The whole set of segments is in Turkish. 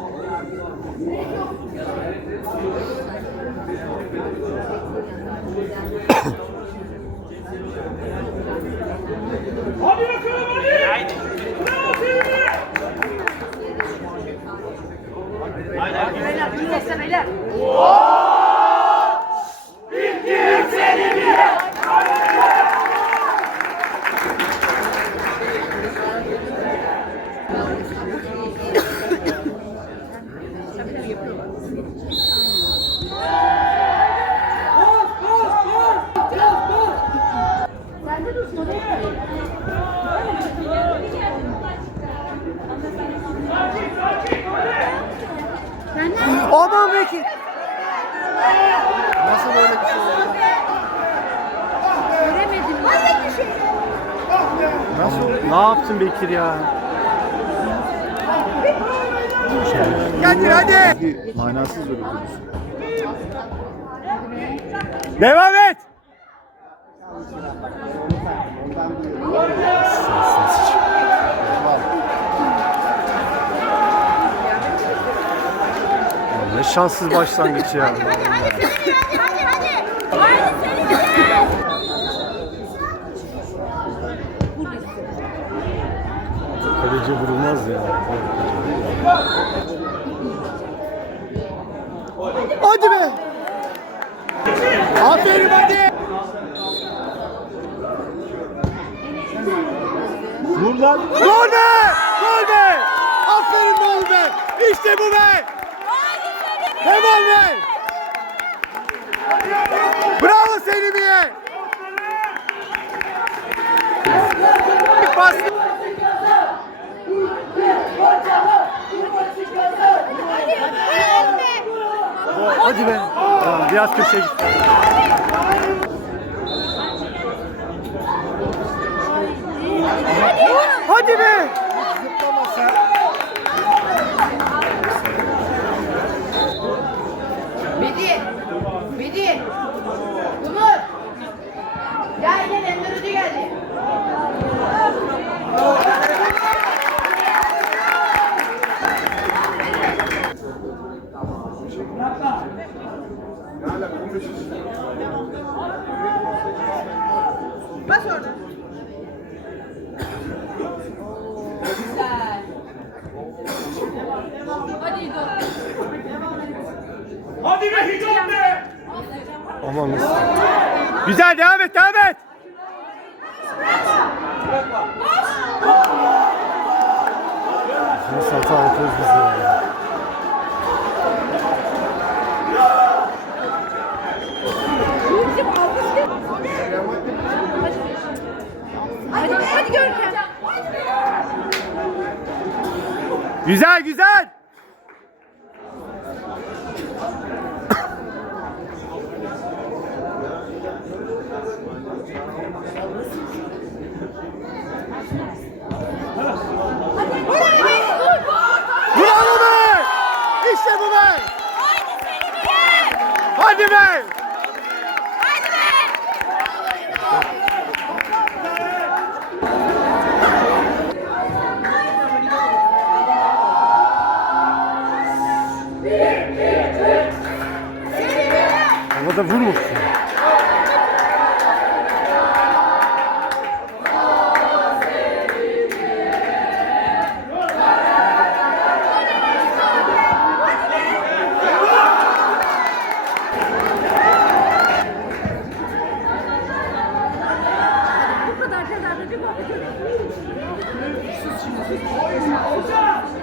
Hadi bakalım hadi. Bravo Selvi. Beyler, bir geçse beyler. Aman Bekir. Nasıl böyle bir şey oldu? Göremedim. Hayır bir şey. Nasıl? Ne yaptın Bekir ya? Hadi hadi. Manasız öyle Devam et. Ne şanssız başlangıç ya. Hadi hadi hadi hadi hadi. Haydi seni Kaleci vurulmaz ya. Hadi be. Aferin hadi. Vur lan. Gol be! Gol be! Aferin oğlum be! İşte bu be! Devam be! Bravo Selimiye! Bas! Hadi be. Tamam, biraz köşeye git. Hadi be. Bedin! Bedin! Umut! Hadi be Hicam be. Aman Güzel devam et devam et. Nasıl hata yapıyoruz biz ya? Hadi hadi Görkem. Güzel güzel. Bravo be! İşte bu be! Hadi be! Havada vurmasın.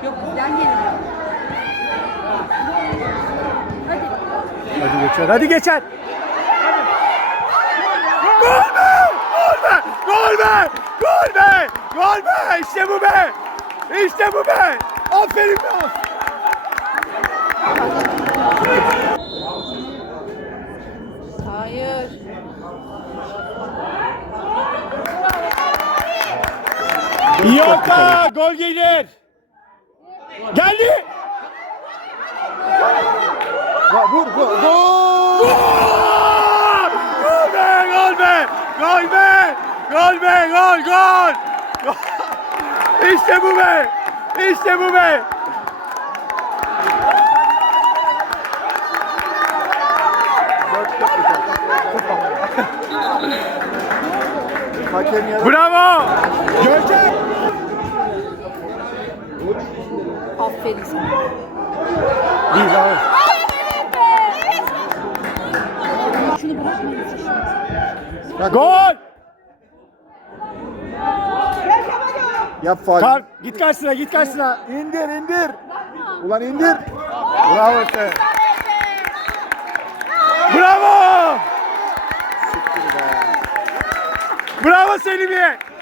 Yok bizden geliyor. Hadi. Geçer, hadi geçer. Gol be! Gol be! Gol be! Gol be! Gol be! İşte bu be! İşte bu be! Aferin be! İyi orta. Gol gelir. Geldi. Ya vur vur. Gol. Gol be gol be. Gol be. Gol be gol gol. İşte bu be. İşte bu be. Bravo! Görecek! Aferin sana. Abi. Şunu bırakmayın. Gol. Yap faal. Kalk. Git karşısına git karşısına. İndir indir. Ulan indir. Bravo Efe. Bravo. Bravo Selimiye. Bravo